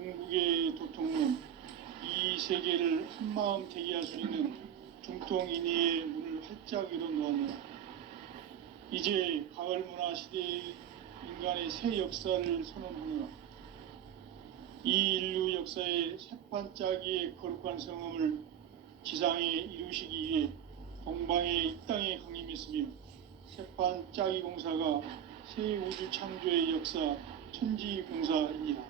궁극의 도통문, 이 세계를 한마음 대기할 수 있는 중통인의의 문을 활짝 열어놓았노라. 이제 가을 문화 시대의 인간의 새 역사를 선언하노라. 이 인류 역사의 새판짜기의 거룩한 성음을 지상에 이루시기 위해 동방의 이 땅에 강림했으며, 새판짜기 공사가 새 우주 창조의 역사 천지봉사입니다.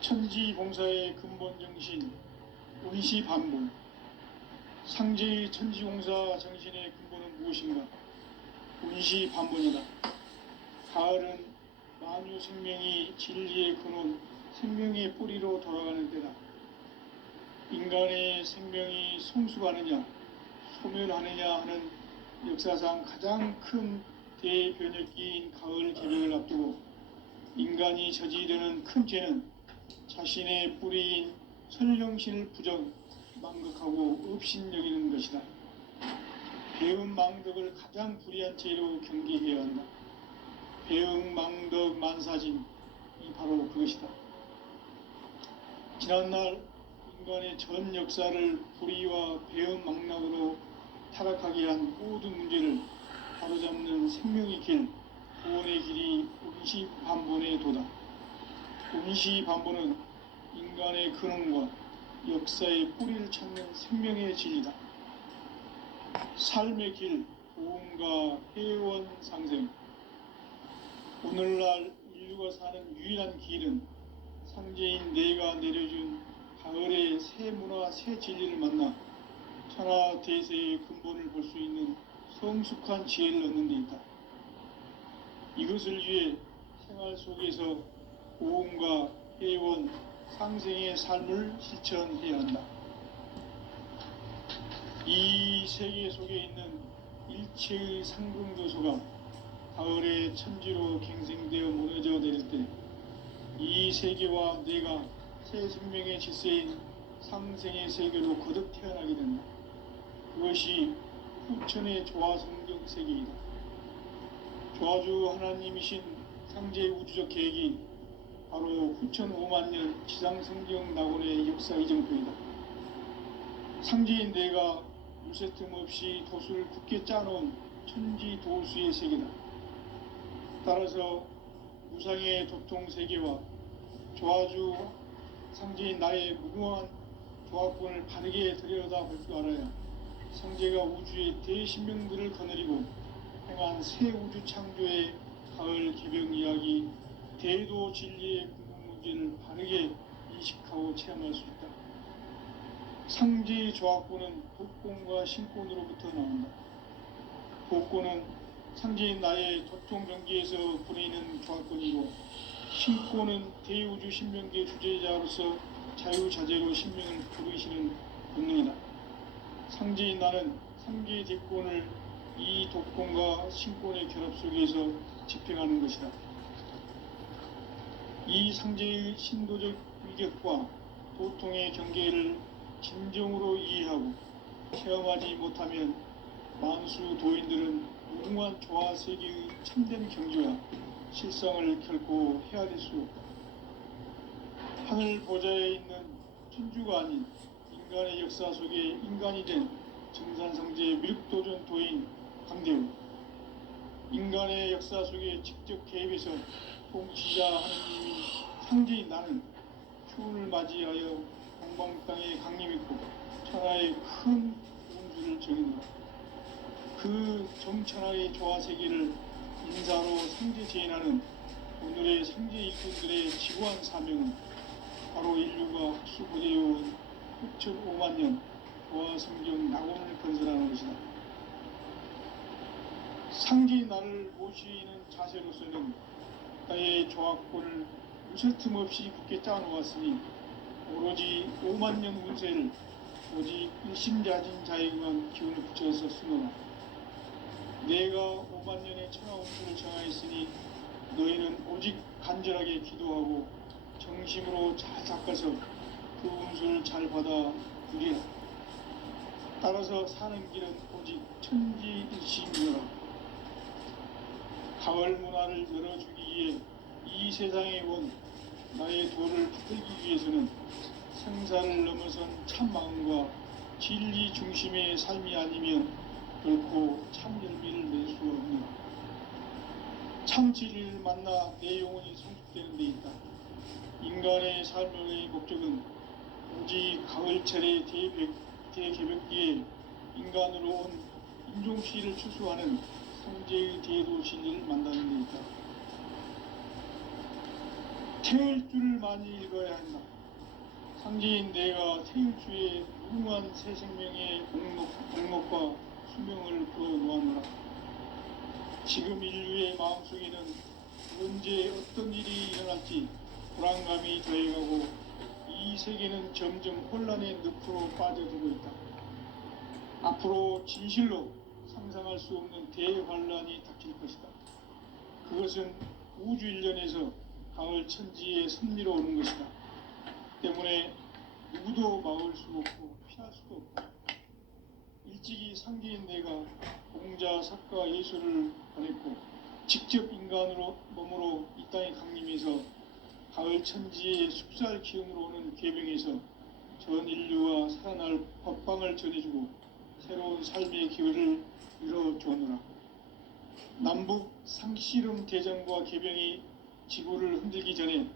천지봉사의 근본 정신, 운시반본. 상제의 천지공사 정신의 근본은 무엇인가? 운시반본이다. 가을은 만유 생명이 진리의 근원, 생명의 뿌리로 돌아가는 때다. 인간의 생명이 성숙하느냐, 소멸하느냐 하는 역사상 가장 큰 대변혁기인 가을 개벽을 앞두고 인간이 저지르는 큰 죄는 자신의 뿌리인 설령신을 부정, 망극하고 업신여기는 것이다. 배음 망덕을 가장 불의한 죄로 경계해야 한다. 배음 망덕 만사진이 바로 그것이다. 지난날 인간의 전 역사를 불의와 배음 망락으로 타락하게 한 모든 문제를 바로잡는 생명의 길, 구원의 길이 운시반본의 도다. 운시반본은 인간의 근원과 역사의 뿌리를 찾는 생명의 진리다. 삶의 길, 도움과 회원 상생. 오늘날 인류가 사는 유일한 길은 상제인 내가 내려준 가을의 새 문화, 새 진리를 만나 천하 대세의 근본을 볼 수 있는 성숙한 지혜를 얻는 데 있다. 이것을 위해 생활 속에서 도움과 회원, 상생의 삶을 실천해야 한다. 이 세계 속에 있는 일체의 상승조소가 가을의 천지로 갱생되어 무너져 내릴 때 이 세계와 내가 새 생명의 질서인 상생의 세계로 거듭 태어나게 된다. 그것이 후천의 조화성경 세계이다. 조화주 하나님이신 상제 우주적 계획이 바로 후천 5만년 지상성경 낙원의 역사 이정표이다. 상제인 내가 요새 틈 없이 도수를 굳게 짜놓은 천지 도수의 세계다. 따라서 무상의 도통 세계와 조화주 상제인 나의 무궁한 조합권을 바르게 들여다볼 줄 알아야 상제가 우주의 대신명들을 거느리고 행한 새 우주 창조의 가을 개벽 이야기, 대도 진리의 궁극 문제를 바르게 인식하고 체험할 수 있다. 상제의 조합권은 독권과 신권으로부터 나온다. 독권은 상제인 나의 도통 경계에서 부리는 조합권이고, 신권은 대우주 신명계 주제자로서 자유자재로 신명을 부르시는 본능이다. 상제인 나는 상계의 대권을 이 독권과 신권의 결합 속에서 집행하는 것이다. 이 상제의 신도적 위격과 도통의 경계를 진정으로 이해하고 체험하지 못하면 만수 도인들은 무궁한 조화 세계의 참된 경지와 실상을 결코 헤아릴 수 없다. 하늘 보좌에 있는 천주가 아닌 인간의 역사 속에 인간이 된 정산상제 밀도전 도인 강대우, 인간의 역사 속에 직접 개입해서 통치자 하느님인 상제인 나는 추운을 맞이하여 동방 땅에 강림했고 천하의 큰 운수를 정했노라. 그 정천하의 조화세계를 인사로 상제 재인하는 오늘의 상제 일꾼들의 지구한 사명은 바로 인류가 흡수부대해온 후천 5만년 조화성경 낙원을 건설하는 것이다. 상제인 나를 모시는 자세로서는 나의 조합권을 무쇠 틈 없이 굳게 짜놓았으니 오로지 5만년 운세를 오직 일심자진 자에게만 기운을 붙여서 쓰노라. 내가 5만년의 천하 운수를 정하였으니 너희는 오직 간절하게 기도하고 정심으로 잘 닦아서 그 운수를 잘 받아 누리라. 따라서 사는 길은 오직 천지일심이라. 가을 문화를 열어주기 위해 이 세상에 온 나의 도를 받들기 위해서는 생사를 넘어선 참 마음과 진리 중심의 삶이 아니면 결코 참 열매를 낼 수 없느라. 참 진리를 만나 내 영혼이 성숙되는 데 있다. 인간의 삶의 목적은 오직 가을철의 대개벽기에 인간으로 온 인종시를 추수하는 성제의 대도 진리를 만나는 데 있다. 태을 줄을 많이 읽어야 한다. 상제인 내가 태을 주에 무궁한 새 생명의 공목과 수명을 부어놓았노라. 지금 인류의 마음속에는 언제 어떤 일이 일어날지 불안감이 더해가고 이 세계는 점점 혼란의 늪으로 빠져들고 있다. 앞으로 진실로 상상할 수 없는 대환란이 닥칠 것이다. 그것은 우주 일련에서 가을 천지의 섭리로 오는 것이다. 때문에 누구도 막을 수 없고 피할 수도 없다. 일찍이 상계인 내가 공자, 석가, 예수를 보냈고 직접 인간으로 몸으로 이 땅에 강림해서 가을 천지의 숲살 기운으로 오는 계병에서 전 인류와 살아날 법방을 전해주고 새로운 삶의 기회를 이뤄주었노라. 남북 상씨름 대전과 계병이 지구를 흔들기 전에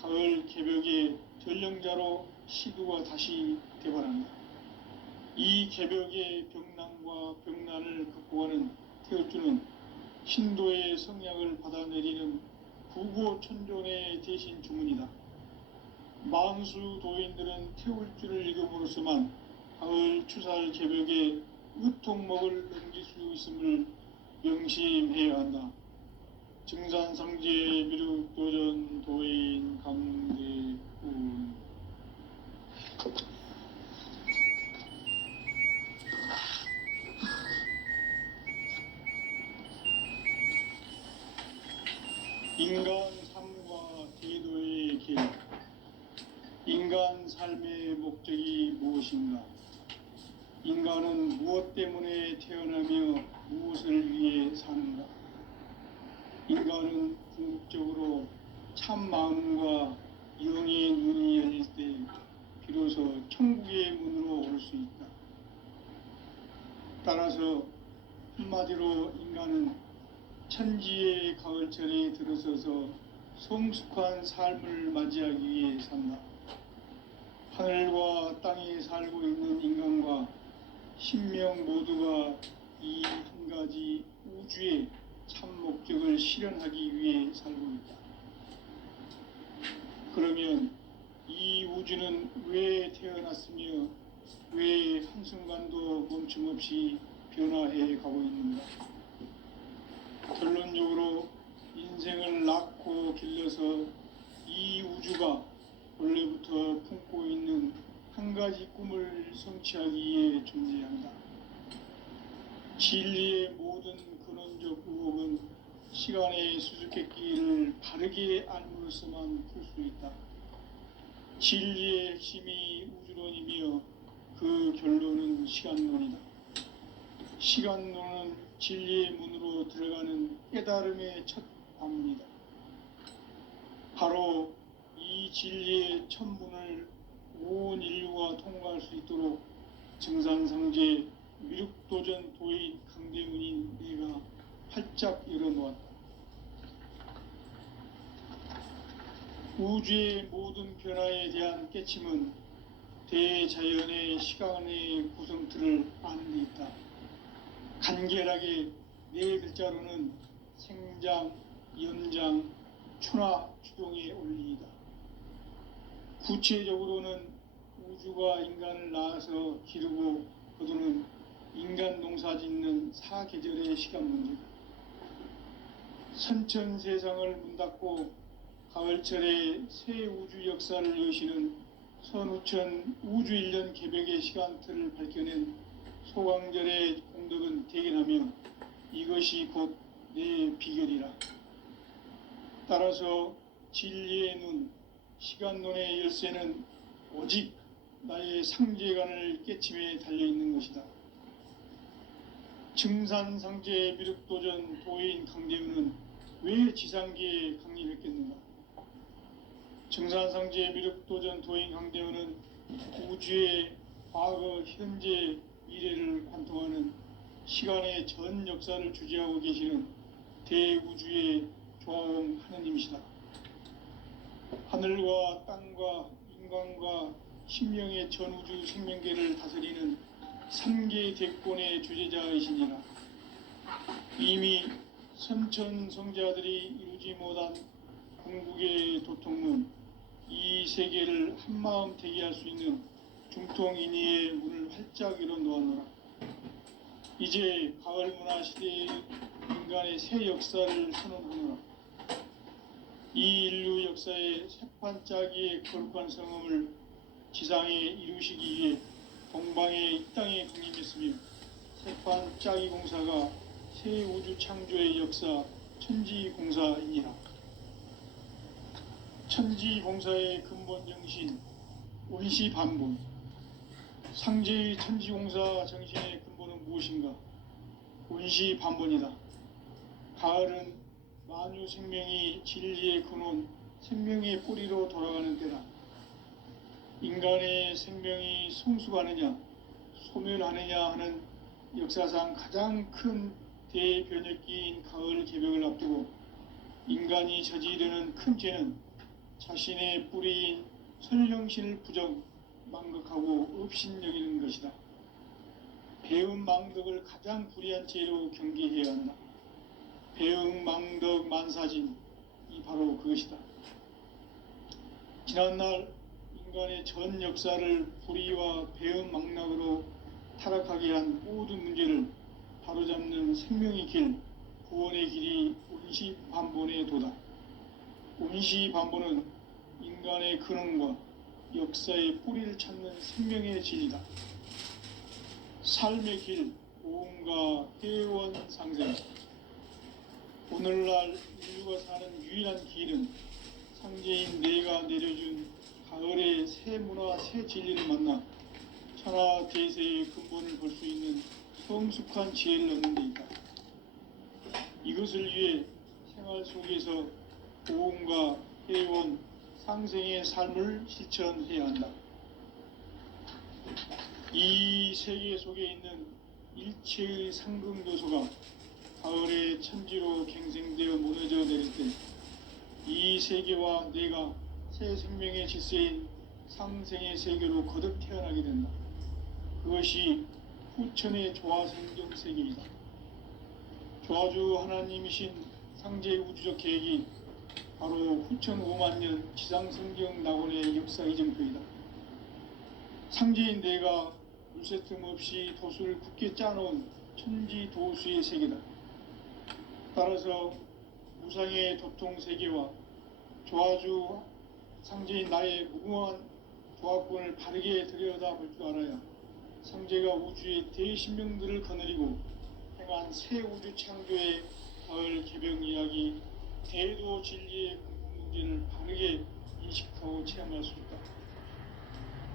가을 개벽의 전령자로 시두가 다시 대발한다. 이 개벽의 병난과 병난을 극복하는 태울주는 신도의 성약을 받아내리는 구고천존의 대신 주문이다. 만수 도인들은 태울주를 읽음으로써만 가을 추살 개벽의 의통목을 넘길 수 있음을 명심해야 한다. 증산상제 미륵도전 도인 강대훈. 인간 삶과 제도의 길. 인간 삶의 목적이 무엇인가? 인간은 무엇 때문에 태어나며 무엇을 위해 사는가? 인간은 궁극적으로 참 마음과 영의 눈이 열릴 때 비로소 천국의 문으로 올 수 있다. 따라서 한마디로 인간은 천지의 가을철에 들어서서 성숙한 삶을 맞이하기 위해 산다. 하늘과 땅에 살고 있는 인간과 신명 모두가 이 한 가지 우주의 참 목적을 실현하기 위해 살고 있다. 그러면 이 우주는 왜 태어났으며 왜 한순간도 멈춤없이 변화해 가고 있는가? 결론적으로 인생을 낳고 길러서 이 우주가 원래부터 품고 있는 한 가지 꿈을 성취하기 위해 존재한다. 진리의 모든 근원적 의혹은 시간의 수수께끼를 바르게 알므로써만 풀 수 있다. 진리의 핵심이 우주론이며 그 결론은 시간론이다. 시간론은 진리의 문으로 들어가는 깨달음의 첫 관문이다. 바로 이 진리의 첫 문을 온 인류가 통과할 수 있도록 증산상제 미륵도전 도인 강대훈인 내가 활짝 열어놓았다. 우주의 모든 변화에 대한 깨침은 대자연의 시간의 구성틀을 아는 데 있다. 간결하게 네 글자로는 생장, 연장, 추나 추동의 원리이다. 구체적으로는 우주가 인간을 낳아서 기르고 거두는 인간 농사 짓는 사계절의 시간 문제다. 선천 세상을 문 닫고 가을철에 새 우주 역사를 여시는 선우천 우주 일년 개벽의 시간틀을 밝혀낸 소강절의 공덕은 대견하며 이것이 곧 내 비결이라. 따라서 진리의 눈, 시간론의 열쇠는 오직 나의 상제관을 깨침에 달려있는 것이다. 증산상제 미륵도전 도인 강대훈은 왜 지상계에 강림했겠는가? 증산상제 미륵도전 도인 강대원은 우주의 과거, 현재, 미래를 관통하는 시간의 전 역사를 주재하고 계시는 대우주의 조화원 하느님이시다. 하늘과 땅과 인간과 신명의 전우주 생명계를 다스리는 3개 대권의 주재자이시니라. 이미 선천성자들이 이루지 못한 궁극의 도통문, 이 세계를 한마음 대기할 수 있는 중통인의의 문을 활짝 열어 놓아노라. 이제 가을 문화 시대의 인간의 새 역사를 선언하노라. 이 인류 역사의 새판짜기의 거룩한 성음을 지상에 이루시기 위해 동방의 이 땅에 강림했으며 새판짜기 공사가 새 우주 창조의 역사 천지공사이니라. 천지공사의 근본 정신 원시반본. 상제의 천지공사 정신의 근본은 무엇인가? 원시반본이다. 가을은 만유 생명이 진리의 근원, 생명의 뿌리로 돌아가는 때다. 인간의 생명이 성숙하느냐, 소멸하느냐 하는 역사상 가장 큰 대변혁기인 가을 개벽을 앞두고 인간이 저지르는 큰 죄는 자신의 뿌리인 설령신을 부정, 망극하고 업신여기는 것이다. 배음 망덕을 가장 불의한 죄로 경계해야 한다. 배음 망덕 만사진이 바로 그것이다. 지난날 인간의 전 역사를 불의와 배음 망락으로 타락하게 한 모든 문제를 바로잡는 생명의 길, 구원의 길이 원시반본의 도다. 원시반본은 인간의 근원과 역사의 뿌리를 찾는 생명의 진리다. 삶의 길, 오음과 회원 상생. 오늘날 인류가 사는 유일한 길은 상제인 내가 내려준 가을의 새 문화, 새 진리를 만나 천하 대세의 근본을 볼 수 있는 성숙한 지혜를 얻는 데 있다. 이것을 위해 생활 속에서 오음과 회원, 상생의 삶을 실천해야 한다. 이 세계 속에 있는 일체의 상승도소가 가을의 천지로 갱생되어 무너져 내릴 때 이 세계와 내가 새 생명의 질서인 상생의 세계로 거듭 태어나게 된다. 그것이 후천의 조화성경 세계이다. 조화주 하나님이신 상제 우주적 계획이 바로 후천 5만년 지상성경 낙원의 역사 이정표이다. 상제인 내가 물새 틈 없이 도수를 굳게 짜놓은 천지도수의 세계다. 따라서 무상의 도통세계와 조화주 상제인 나의 무궁한 조화권을 바르게 들여다볼 줄 알아야 상제가 우주의 대신명들을 거느리고 행한 새 우주 창조의 가을 개벽 이야기, 대도 진리의 문제를 바르게 인식하고 체험할 수 있다.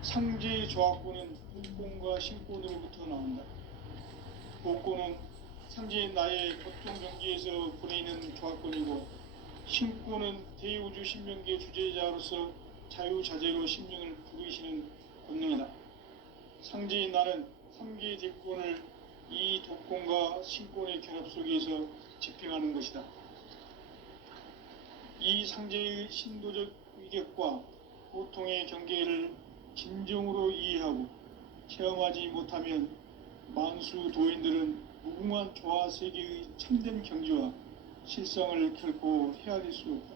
상제의 조화권은 복권과 신권으로부터 나온다. 복권은 상제인 나의 고통 경계에서 보내는 조화권이고, 신권은 대우주 신명계 주제자로서 자유자재로 신명을 부르시는 본능이다. 상제인 나는 3개 대권을 이 독권과 신권의 결합 속에서 집행하는 것이다. 이 상제의 신도적 위격과 고통의 경계를 진정으로 이해하고 체험하지 못하면 만수 도인들은 무궁한 조화 세계의 참된 경지와 실상을 결코 헤아릴 수 없다.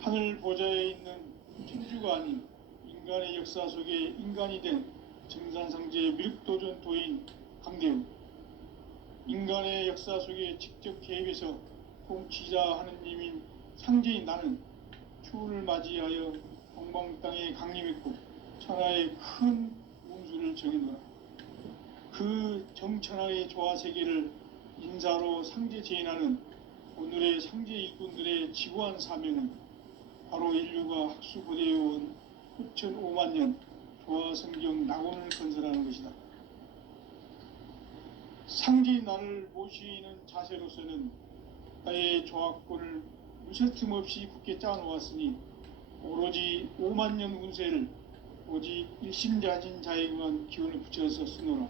하늘 보좌에 있는 천주가 아닌 인간의 역사 속에 인간이 된 증산상제 미륵도전 도인 강대우, 인간의 역사 속에 직접 개입해서 통치자 하느님인 상제인 나는 추운을 맞이하여 동방 땅에 강림했고 천하의 큰 운수를 정해놓아 그 정천하의 조화 세계를 인사로 상제 제인하는 오늘의 상제 일꾼들의 지구한 사명은 바로 인류가 학수고대해온 후천 5만년 조화성경 낙원을 건설하는 것이다. 상제인 나를 모시는 자세로서는 나의 조화권을 무쇠 틈 없이 굳게 짜놓았으니 오로지 5만 년 운세를 오직 일심자진 자에게만 기운을 붙여서 쓰노라.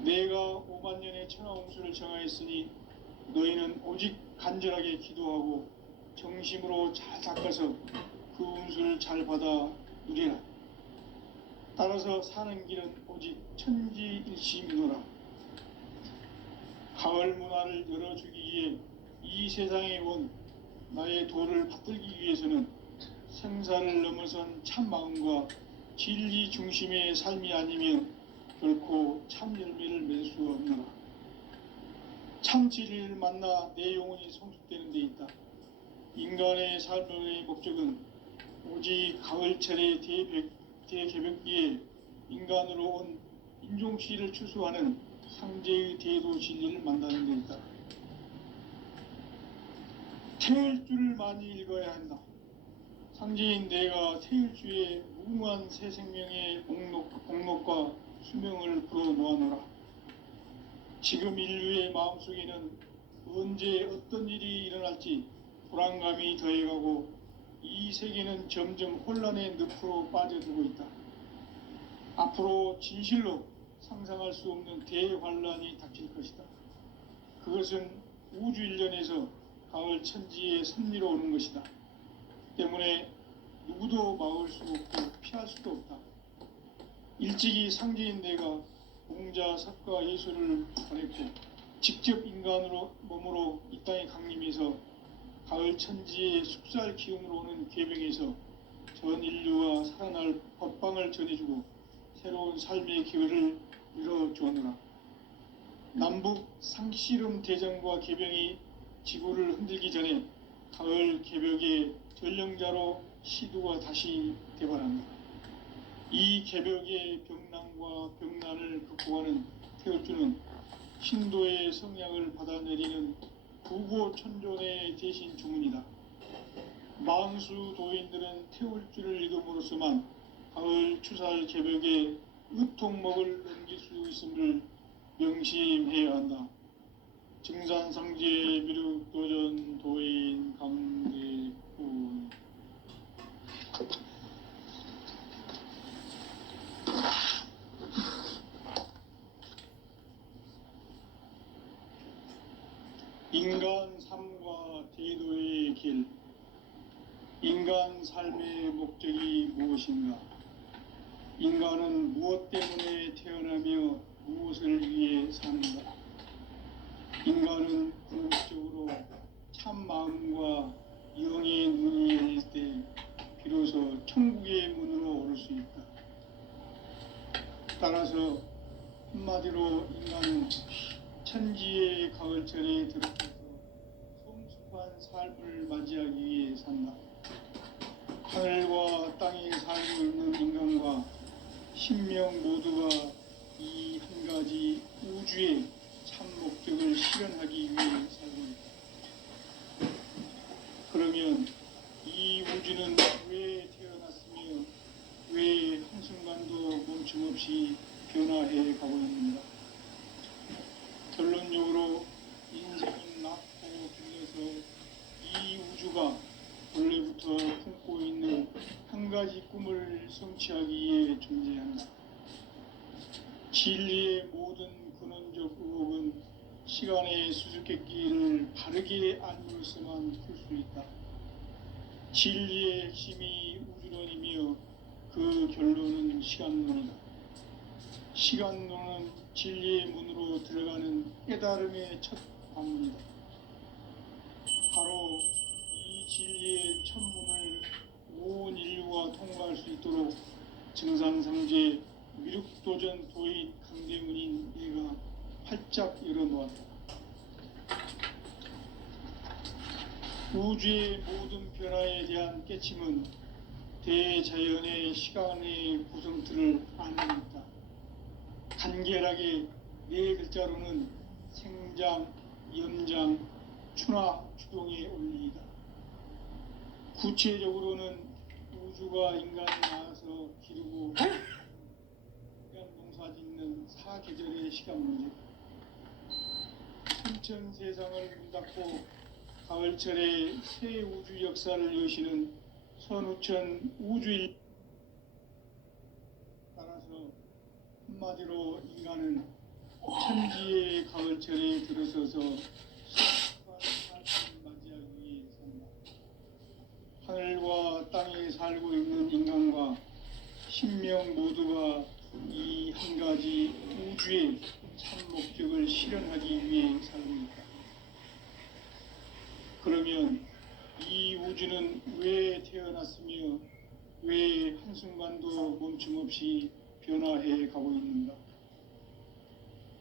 내가 5만 년의 천하 운수를 정하였으니 너희는 오직 간절하게 기도하고 정심으로 잘 닦아서 그 운수를 잘 받아 누리라. 따라서 사는 길은 오직 천지일심이노라. 가을 문화를 열어주기 위해 이 세상에 온 나의 도를 받들기 위해서는 생사를 넘어선 참 마음과 진리 중심의 삶이 아니면 결코 참 열매를 맺을 수 없노라. 참 진리를 만나 내 영혼이 성숙되는 데 있다. 인간의 삶의 목적은 오직 가을철의 대개벽기에 인간으로 온 인종시를 추수하는 상제의 대도 진리를 만나는 데 있다. 태일주를 많이 읽어야 한다. 상제인 내가 태일주의 무궁한 새 생명의 목록과 수명을 풀어놓아노라. 지금 인류의 마음속에는 언제 어떤 일이 일어날지 불안감이 더해가고 이 세계는 점점 혼란의 늪으로 빠져들고 있다. 앞으로 진실로 상상할 수 없는 대환란이 닥칠 것이다. 그것은 우주 일련에서 가을 천지의 섭리로 오는 것이다. 때문에 누구도 막을 수 없고 피할 수도 없다. 일찍이 상제인 내가 공자, 석가, 예수를 보냈고 직접 인간으로 몸으로 이 땅에 강림해서 가을 천지의 숲살 기운으로 오는 계명에서 전 인류와 살아날 법방을 전해주고 새로운 삶의 기회를 이뤄주었노라. 남북 상씨름 대전과 개병이 지구를 흔들기 전에 가을 개벽의 전령자로 시두가 다시 대발한다. 이 개벽의 병난과 병난을 극복하는 태울주는 신도의 성량을 받아내리는 구고천존의 대신 주문이다. 만수 도인들은 태울주를 읽음으로써만 가을 추살 개벽의 의통목을 넘길 수 있음을 명심해야 한다. 증산상제 미륵도전 도인 강대군. 인간 삶과 대도의 길. 인간 삶의 목적이 무엇인가? 인간은 무엇 때문에 태어나며 무엇을 위해 사는가? 인간은 궁극적으로 참 마음과 영의 눈이 열릴 때 비로소 천국의 문으로 오를 수 있다. 따라서 한마디로 인간은 천지의 가을철에 들어서서 성숙한 삶을 맞이하기 위해 산다. 하늘과 땅에 살고 있는 인간과 신명 모두가 이 한 가지 우주의 참 목적을 실현하기 위해 살고 있다. 그러면 이 우주는 왜 태어났으며 왜 한순간도 멈춤없이 변화해 가고 있는가? 결론적으로 인생은 낮고 길어서 이 우주가 원래부터 품고 있는 한 가지 꿈을 성취하기 위해 존재한다. 진리의 모든 근원적 의혹은 시간의 수수께끼를 바르게 알므로서만 풀 수 있다. 진리의 핵심이 우주론이며 그 결론은 시간론이다. 시간론은 진리의 문으로 들어가는 깨달음의 첫 방문이다. 바로 이 진리의 첫 문을 온 인류가 통과할 수 있도록 증산상제 미륵도전 도인 강대문인 내가 활짝 열어놓았다. 우주의 모든 변화에 대한 깨침은 대자연의 시간의 구성틀을 안는다. 간결하게 네 글자로는 생장, 연장, 추나, 추동의 원리이다. 구체적으로는 우주가 인간을 낳아서 기르고 인간 농사짓는 사계절의 시간 문제, 순천 세상을 문 닫고 가을철에 새 우주 역사를 여시는 선우천 우주일 따라서 한마디로 인간은 천지의 가을철에 들어서서 수확한 삶을 맞이하기 위해 산다. 하늘과 땅에 살고 있는 인간과 신명 모두가 이 한 가지 우주의 참 목적을 실현하기 위해 살고 있다. 그러면 이 우주는 왜 태어났으며 왜 한순간도 멈춤없이 변화해 가고 있는가?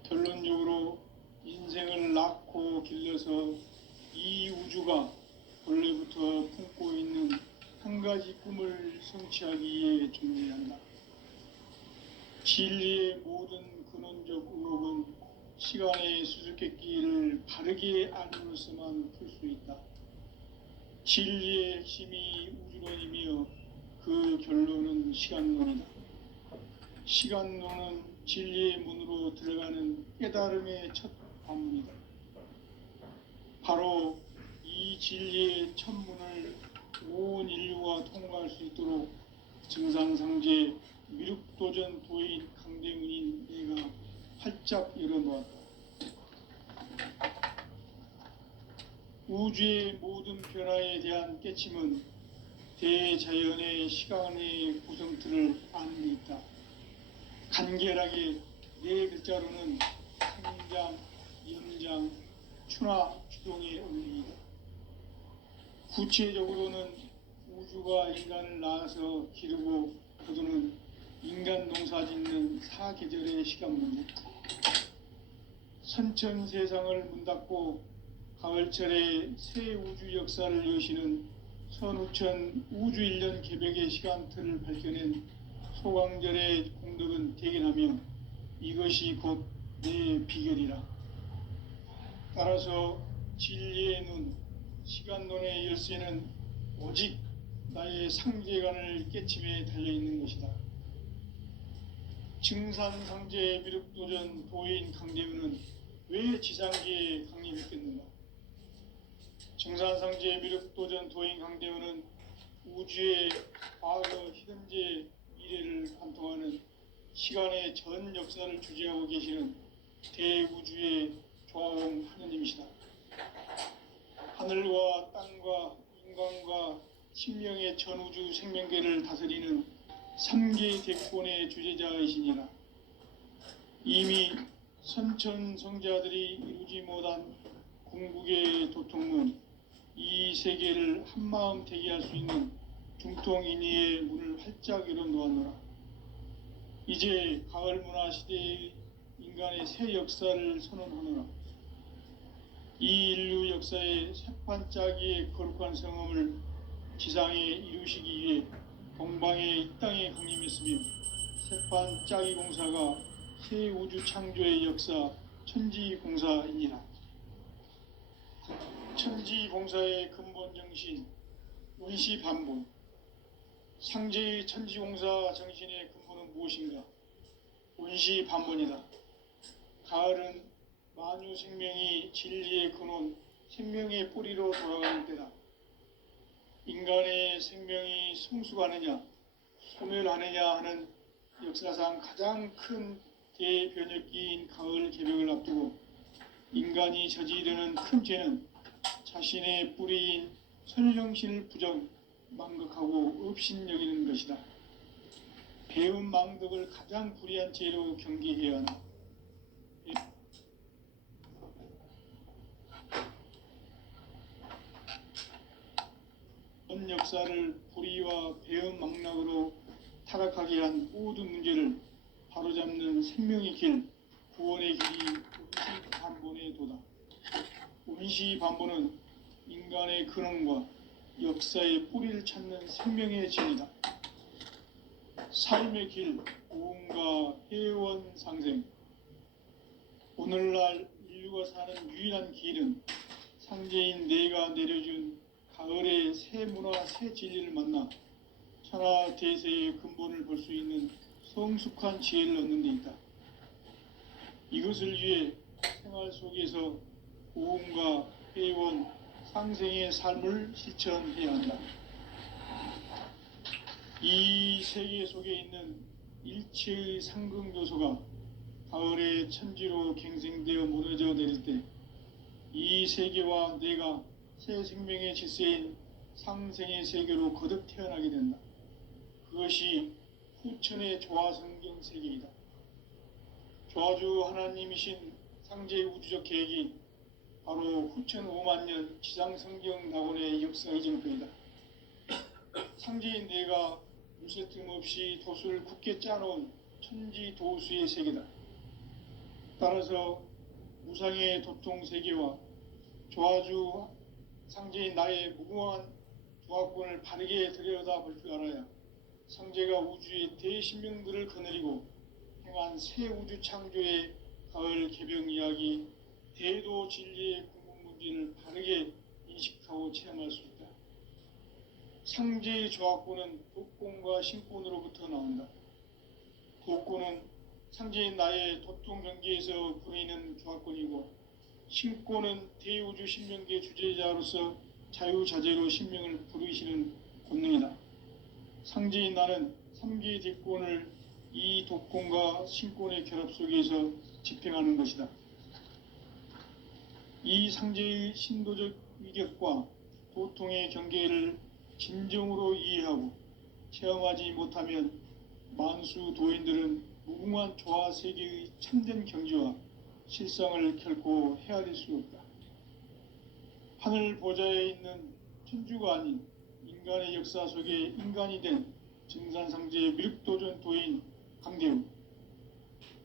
결론적으로 인생을 낳고 길러서 이 우주가 본래부터 품고 있는 한 가지 꿈을 성취하기 위해 존재한다. 진리의 모든 근원적 의혹은 시간의 수수께끼를 바르게 알므로서만 풀 수 있다. 진리의 핵심이 우주론이며 그 결론은 시간론이다. 시간론은 진리의 문으로 들어가는 깨달음의 첫 관문이다. 바로 이 진리의 첫 문을 온 인류가 통과할 수 있도록 증상상제 미륵도전 도인 강대문인 내가 활짝 열어놓았다. 우주의 모든 변화에 대한 깨침은 대자연의 시간의 구성틀을 아는 데 있다. 간결하게 네 글자로는 생장, 연장, 추나 추동의 원리이다. 구체적으로는 우주가 인간을 낳아서 기르고 거두는 인간 농사짓는 사계절의 시간 문제. 선천 세상을 문 닫고 가을철에 새 우주 역사를 여시는 선우천 우주 1년 개벽의 시간틀을 밝혀낸 소강절의 공덕은 대견하며 이것이 곧 내 비결이라. 따라서 진리의 눈, 시간론의 열쇠는 오직 나의 상제관을 깨침에 달려있는 것이다. 증산상제 미륵도전 도인 강대문은 왜 지상계에 강림했겠는가? 증산상제 미륵도전 도인 강대문은 우주의 과거, 현재, 미래를 관통하는 시간의 전 역사를 주재하고 계시는 대우주의 조화홍 하느님이시다. 하늘과 땅과 인간과 신명의 전우주 생명계를 다스리는 3개 대권의 주제자이시니라. 이미 선천성자들이 이루지 못한 궁극의 도통문, 이 세계를 한마음 되게 할 수 있는 중통인의의 문을 활짝 열어놓았노라. 이제 가을 문화 시대의 인간의 새 역사를 선언하노라. 이 인류 역사의 새판짜기의 거룩한 성험을 지상에 이루시기 위해 동방의 이 땅에 강림했으며 새판짜기 공사가 새 우주 창조의 역사 천지공사이니라. 천지공사의 근본 정신 운시반복. 상제의 천지공사 정신의 근본은 무엇인가? 운시반복이다. 가을은 만유 생명이 진리의 근원, 생명의 뿌리로 돌아가는 때다. 인간의 생명이 성숙하느냐, 소멸하느냐 하는 역사상 가장 큰 대변혁기인 가을 개벽을 앞두고 인간이 저지르는 큰 죄는 자신의 뿌리인 선령신을 부정, 망극하고 업신여기는 것이다. 배운 망덕을 가장 불의한 죄로 경계해야 한다. 전 역사를 불의와 배은 망락으로 타락하게 한 모든 문제를 바로잡는 생명의 길, 구원의 길이 운시반본의 도다. 운시반본은 인간의 근원과 역사의 뿌리를 찾는 생명의 진이다. 삶의 길, 고음과 회원 상생. 오늘날 인류가 사는 유일한 길은 상제인 내가 내려준 가을의 새 문화, 새 진리를 만나 천하 대세의 근본을 볼 수 있는 성숙한 지혜를 얻는 데 있다. 이것을 위해 생활 속에서 고음과 회원, 상생의 삶을 실천해야 한다. 이 세계 속에 있는 일체의 상극 요소가 가을의 천지로 갱생되어 무너져 내릴 때 이 세계와 내가 새 생명의 질서인 상생의 세계로 거듭 태어나게 된다. 그것이 후천의 조화성경 세계이다. 조화주 하나님이신 상제의 우주적 계획이 바로 후천 5만 년 지상성경 낙원의 역사 이전편이다. 상제인 내가 무쇠 틈 없이 도수를 굳게 짜놓은 천지 도수의 세계다. 따라서 무상의 도통 세계와 조화주 상제인 나의 무궁한 조화권을 바르게 들여다볼 줄 알아야 상제가 우주의 대신명들을 거느리고 행한 새 우주 창조의 가을 개병 이야기 대도 진리의 궁극 문제를 바르게 인식하고 체험할 수 있다. 상제의 조화권은 도권과 신권으로부터 나온다. 도권은 상제인 나의 도통 경계에서 보이는 조화권이고 신권은 대우주 신명계 주제자로서 자유자재로 신명을 부르시는 권능이다. 상제인 나는 3개의 대권을 이 도권과 신권의 결합 속에서 집행하는 것이다. 이 상제의 신도적 위격과 도통의 경계를 진정으로 이해하고 체험하지 못하면 만수 도인들은 무궁한 조화 세계의 참된 경지와 실상을 결코 헤아릴 수 없다. 하늘 보좌에 있는 천주가 아닌 인간의 역사 속에 인간이 된 증산상제의 미륵도전 도인 강대우,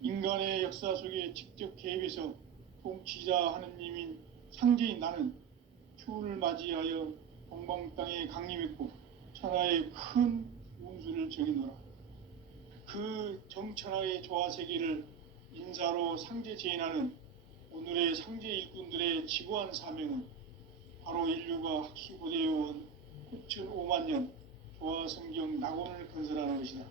인간의 역사 속에 직접 개입해서 통치자 하느님인 상제인 나는 추운을 맞이하여 동방 땅에 강림했고 천하의 큰 운수를 정해놓으라. 그 정천하의 조화세계를 인사로 상제 제인하는 오늘의 상제 일꾼들의 지고한 사명은 바로 인류가 학수고대해온 후천 5만 년 조화성경 낙원을 건설하는 것이다.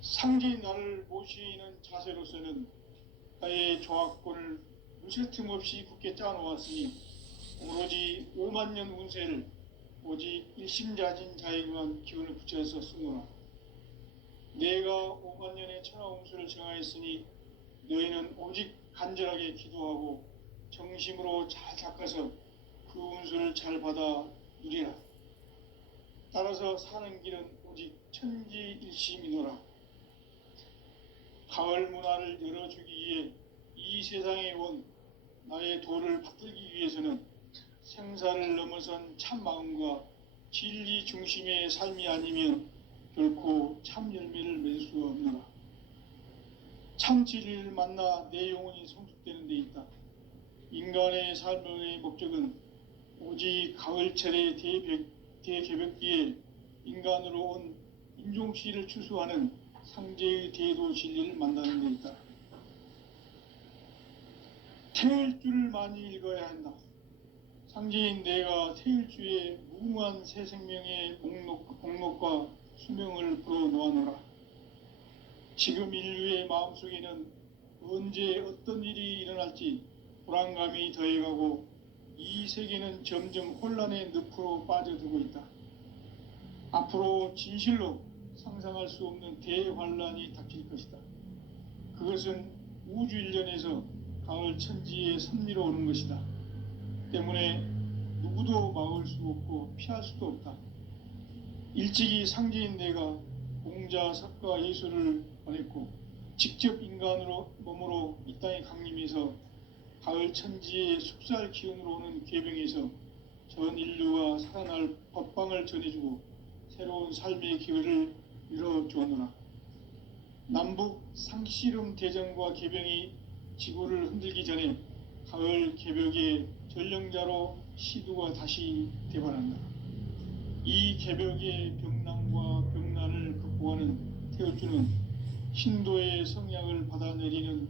상제인 나를 모시는 자세로서는 나의 조화권을 무쇠 틈 없이 굳게 짜놓았으니 오로지 5만 년 운세를 오직 일심자진 자에게만 기운을 붙여서 쓰노라. 내가 5만 년의 천하 운수를 정하였으니 너희는 오직 간절하게 기도하고 정심으로 잘 닦아서 그 운수를 잘 받아 누리라. 따라서 사는 길은 오직 천지일심이노라. 가을 문화를 열어주기 위해 이 세상에 온 나의 도를 받들기 위해서는 생사를 넘어선 참 마음과 진리 중심의 삶이 아니면 결코 참 열매를 맺을 수 없노라. 참 진리를 만나 내 영혼이 성숙되는 데 있다. 인간의 삶의 목적은 오직 가을철의 대개벽기에 인간으로 온 인종시를 추수하는 상제의 대도 진리를 만나는 데 있다. 태일주를 많이 읽어야 한다. 상제인 내가 태일주의 무궁한 새 생명의 목록과 수명을 불어 놓아노라. 지금 인류의 마음속에는 언제 어떤 일이 일어날지 불안감이 더해가고 이 세계는 점점 혼란의 늪으로 빠져들고 있다. 앞으로 진실로 상상할 수 없는 대환란이 닥칠 것이다. 그것은 우주 일련에서 가을 천지의 섭리로 오는 것이다. 때문에 누구도 막을 수 없고 피할 수도 없다. 일찍이 상제인 내가 공자, 석가, 예수를 보냈고 직접 인간으로 몸으로 이 땅에 강림해서 가을 천지의 숙살 기운으로 오는 계병에서 전 인류가 살아날 법방을 전해주고 새로운 삶의 기회를 이뤄주었노라. 남북 상씨름 대전과 계병이 지구를 흔들기 전에 가을 개벽의 전령자로 시두가 다시 대발한다. 이 개벽의 병난과 병난을 극복하는 태울주는 신도의 성향을 받아내리는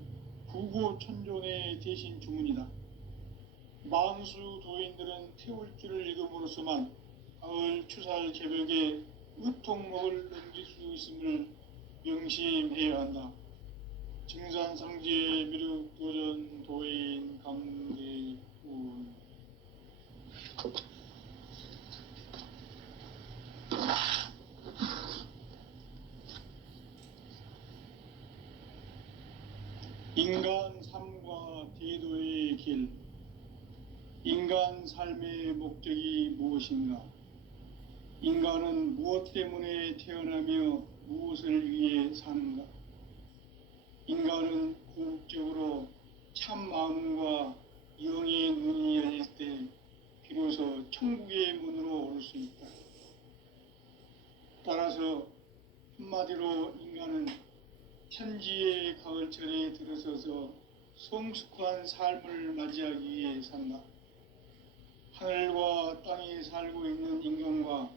부고천존의 대신 주문이다. 만수 도인들은 태울주를 읽음으로써만 가을 추살 개벽의 의통목을 넘길 수 있음을 명심해야 한다. 증산상제 미륵도전 도인 강대훈. 인간 삶과 대도의 길. 인간 삶의 목적이 무엇인가? 인간은 무엇 때문에 태어나며 무엇을 위해 사는가? 인간은 궁극적으로 참 마음과 영의 눈이 열릴 때 비로소 천국의 문으로 오를 수 있다. 따라서 한마디로 인간은 천지의 가을철에 들어서서 성숙한 삶을 맞이하기 위해 산다. 하늘과 땅에 살고 있는 인간과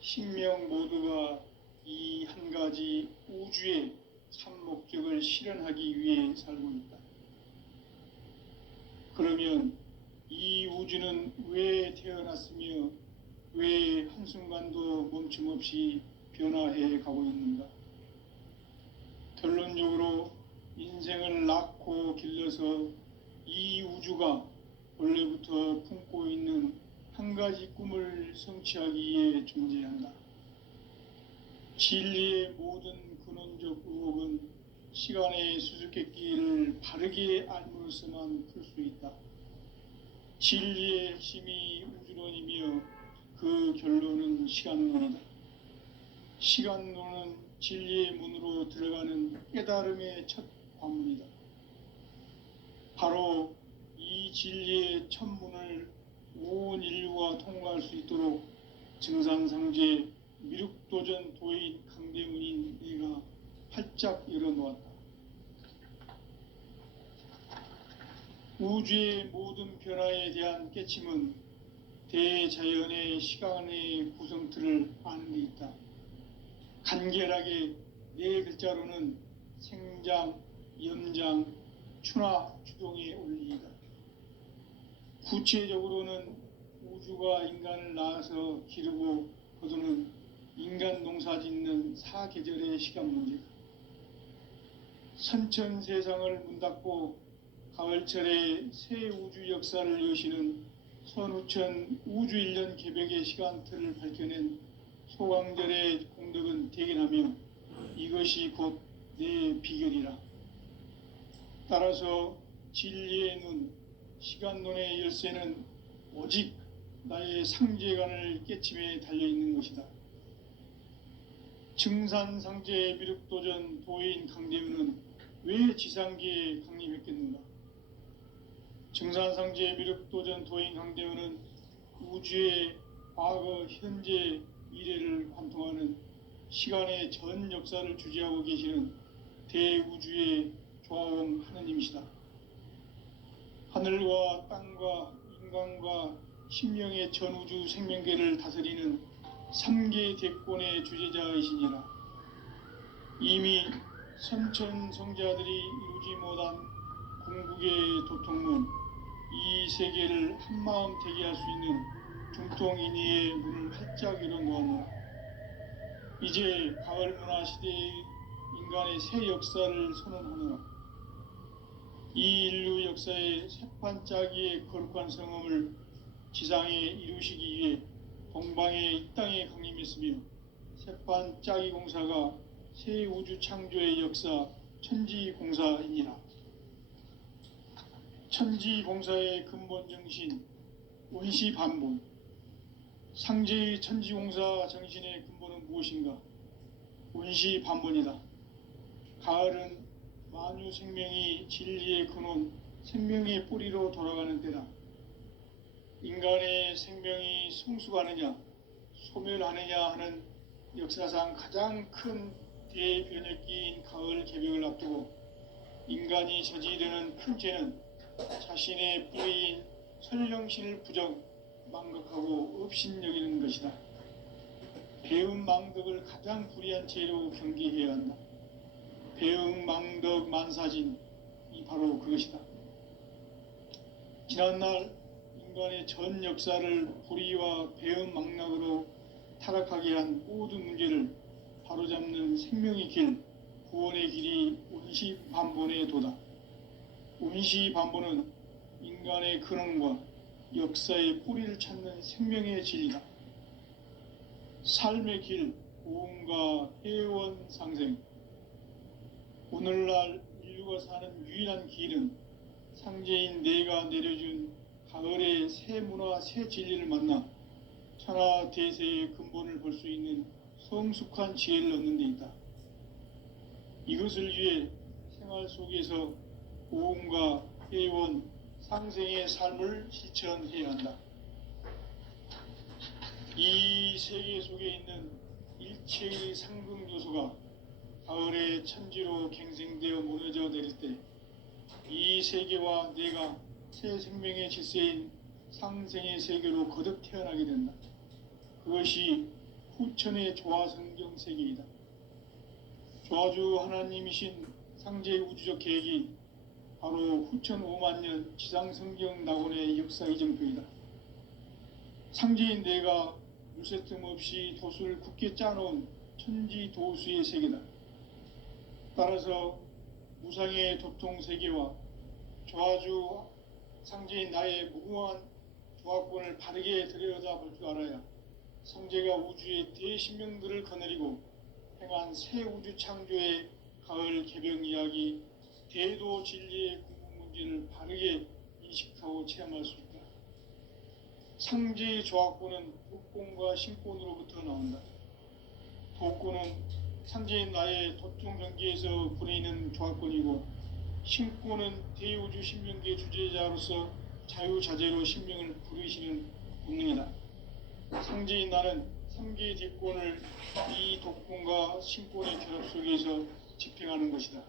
신명 모두가 이 한 가지 우주의 참 목적을 실현하기 위해 살고 있다. 그러면 이 우주는 왜 태어났으며 왜 한순간도 멈춤 없이 변화해 가고 있는가? 결론적으로 인생을 낳고 길러서 이 우주가 원래부터 품고 있는 한 가지 꿈을 성취하기 위해 존재한다. 진리의 모든 근원적 의혹은 시간의 수수께끼를 바르게 알므로써만 풀 수 있다. 진리의 핵심이 우주론이며 그 결론은 시간론이다. 시간론은 진리의 문으로 들어가는 깨달음의 첫 관문이다. 바로 이 진리의 첫 문을 온 인류가 통과할 수 있도록 증산상제 미륵도전 도인 강대문인 내가 활짝 열어놓았다. 우주의 모든 변화에 대한 깨침은 대자연의 시간의 구성틀을 아는 데 있다. 간결하게 네 글자로는 생장, 염장, 추나 추동의 원리이다. 구체적으로는 우주가 인간을 낳아서 기르고 거두는 인간 농사 짓는 사계절의 시간 문제다. 선천 세상을 문 닫고 가을철에 새 우주 역사를 여시는 선우천 우주 1년 개벽의 시간틀을 밝혀낸 소강절의 공덕은 대견하며 이것이 곧 내 비결이라. 따라서 진리의 눈, 시간론의 열쇠는 오직 나의 상제관을 깨침에 달려있는 것이다. 증산상제 미륵도전 도인 강대문은 왜 지상계에 강림했겠는가? 증산상제 미륵도전 도인 강대문은 우주의 과거, 현재, 미래를 관통하는 시간의 전 역사를 주재하고 계시는 대우주의 조화원 하느님이시다. 하늘과 땅과 인간과 신명의 전우주 생명계를 다스리는 3계 대권의 주재자이시니라. 이미 선천성자들이 이루지 못한 궁극의 도통문, 이 세계를 한마음 되게 할 수 있는 중통인의의 문을 활짝 열어놓았노라. 이제 가을 문화 시대의 인간의 새 역사를 선언하노라. 이 인류 역사의 새판짜기의 거룩한 성음을 지상에 이루시기 위해 동방의 이 땅에 강림했으며 새판짜기 공사가 새 우주 창조의 역사 천지공사이니라. 천지공사의 근본 정신 원시반본. 상제의 천지공사 정신의 근본은 무엇인가? 원시반본이다. 가을은 만유 생명이 진리의 근원, 생명의 뿌리로 돌아가는 때다. 인간의 생명이 성숙하느냐, 소멸하느냐 하는 역사상 가장 큰 대변혁기인 가을 개벽을 앞두고 인간이 저지르는 큰 죄는 자신의 뿌리인 선령신을 망각하고 업신여기는 것이다. 배음 망덕을 가장 불의한 죄로 경계해야 한다. 배음 망덕 만사진이 바로 그것이다. 지난날 인간의 전 역사를 불의와 배음 망락으로 타락하게 한 모든 문제를 바로잡는 생명의 길, 구원의 길이 원시반본의 도다. 원시반본은 인간의 근원과 역사의 뿌리를 찾는 생명의 진리다. 삶의 길, 고음과 회원 상생. 오늘날 인류가 사는 유일한 길은 상제인 내가 내려준 가을의 새 문화, 새 진리를 만나 천하 대세의 근본을 볼 수 있는 성숙한 지혜를 얻는 데 있다. 이것을 위해 생활 속에서 고음과 회원, 상생의 삶을 실천해야 한다. 이 세계 속에 있는 일체의 상승 요소가 가을의 천지로 갱생되어 무너져 내릴 때 이 세계와 내가 새 생명의 질서인 상생의 세계로 거듭 태어나게 된다. 그것이 후천의 조화성경 세계이다. 조화주 하나님이신 상제의 우주적 계획이 바로 후천 5만 년 지상성경 낙원의 역사 이정표이다. 상제인 내가 물새틈 없이 도수를 굳게 짜놓은 천지 도수의 세계다. 따라서 무상의 도통 세계와 조화주 상제인 나의 무궁한 조화권을 바르게 들여다볼 줄 알아야 성제가 우주의 대신명들을 거느리고 행한 새 우주 창조의 가을 개병 이야기, 대도 진리의 궁극 문제를 바르게 인식하고 체험할 수 있다. 상제의 조화권은 독권과 신권으로부터 나온다. 독권은 상제인 나의 도통 경계에서 부리는 조화권이고, 신권은 대우주 신명계의 주제자로서 자유자재로 신명을 부르시는 본능이다. 상제인 나는 3개의 뒷권을 이 독권과 신권의 결합 속에서 집행하는 것이다.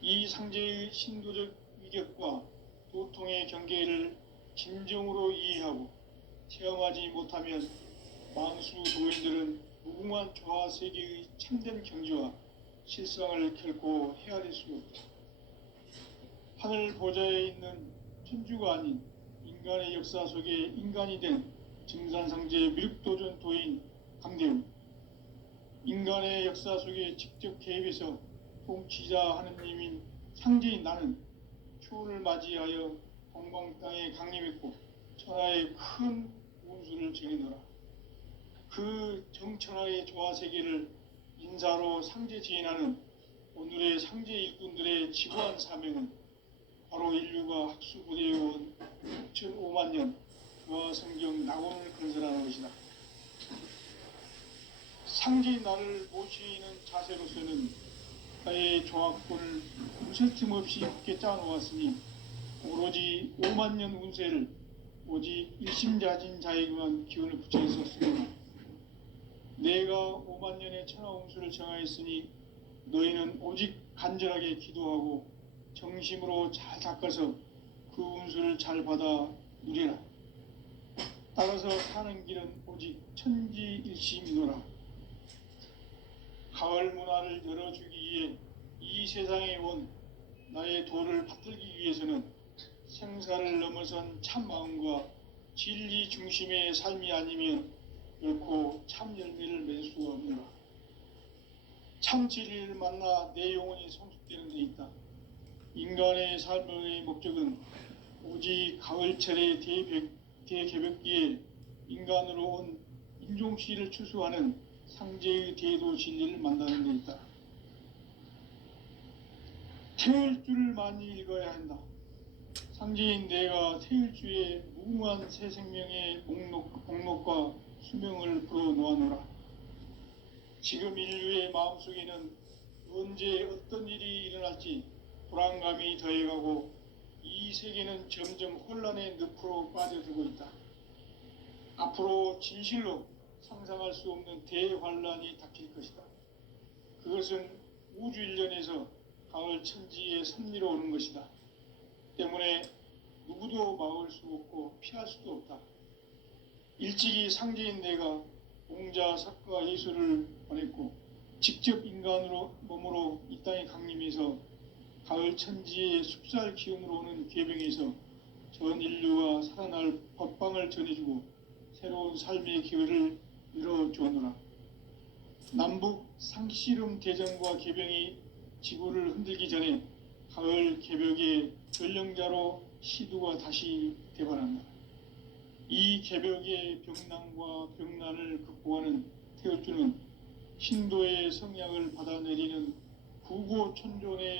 이 상제의 신도적 위격과 도통의 경계를 진정으로 이해하고 체험하지 못하면 만수 도인들은 무궁한 조화 세계의 참된 경지와 실상을 결코 헤아릴 수 없다. 하늘 보좌에 있는 천주가 아닌 인간의 역사 속에 인간이 된 증산상제의 미륵도전 도인 강대우, 인간의 역사 속에 직접 개입해서 통치자 하느님인 상제인 나는 추운을 맞이하여 동방 땅에 강림했고 천하의 큰 운수를 정해놓으라. 그 정천하의 조화세계를 인사로 상제 지인하는 오늘의 상제 일꾼들의 지구한 사명은 바로 인류가 학수고대해온 6,5만 년 조화성경 낙원을 건설하는 것이다. 상제인 나를 모시는 자세로서는 나의 조화권을 무쇠틈 없이 굳게 짜놓았으니 오로지 5만 년 운세를 오직 일심자진 자에게만 기운을 붙여 있었으며 내가 5만 년의 천하 운수를 정하였으니 너희는 오직 간절하게 기도하고 정심으로 잘 닦아서 그 운수를 잘 받아 누리라. 따라서 사는 길은 오직 천지일심이노라. 가을 문화를 열어주기 위해 이 세상에 온 나의 도를 받들기 위해서는 생사를 넘어선 참마음과 진리 중심의 삶이 아니면 결코 참 열매를 맺을 수가 없노라. 참 진리를 만나 내 영혼이 성숙되는 데 있다. 인간의 삶의 목적은 오직 가을철의 대개벽기에 인간으로 온 인종씨를 추수하는 상제의 대도 진리를 만나는 데 있다. 태일주를 많이 읽어야 한다. 상제인 내가 태일주의 무궁한 새 생명의 목록과 수명을 불어놓아노라. 지금 인류의 마음속에는 언제 어떤 일이 일어날지 불안감이 더해가고 이 세계는 점점 혼란의 늪으로 빠져들고 있다. 앞으로 진실로 상상할 수 없는 대환란이 닥칠 것이다. 그것은 우주 일련에서 가을 천지의 섭리로 오는 것이다. 때문에 누구도 막을 수 없고 피할 수도 없다. 일찍이 상제인 내가 공자, 석가, 예수를 보냈고 직접 인간으로 몸으로 이 땅에 강림해서 가을 천지의 숲살 기운으로 오는 계병에서 전 인류가 살아날 법방을 전해주고 새로운 삶의 기회를 열어주었노라. 남북 상씨름 대전과 계병이 지구를 흔들기 전에 가을 개벽의 전령자로 시두가 다시 대발한다. 이 개벽의 병난과 병난을 극복하는 태어주는 신도의 성향을 받아내리는 구고천존의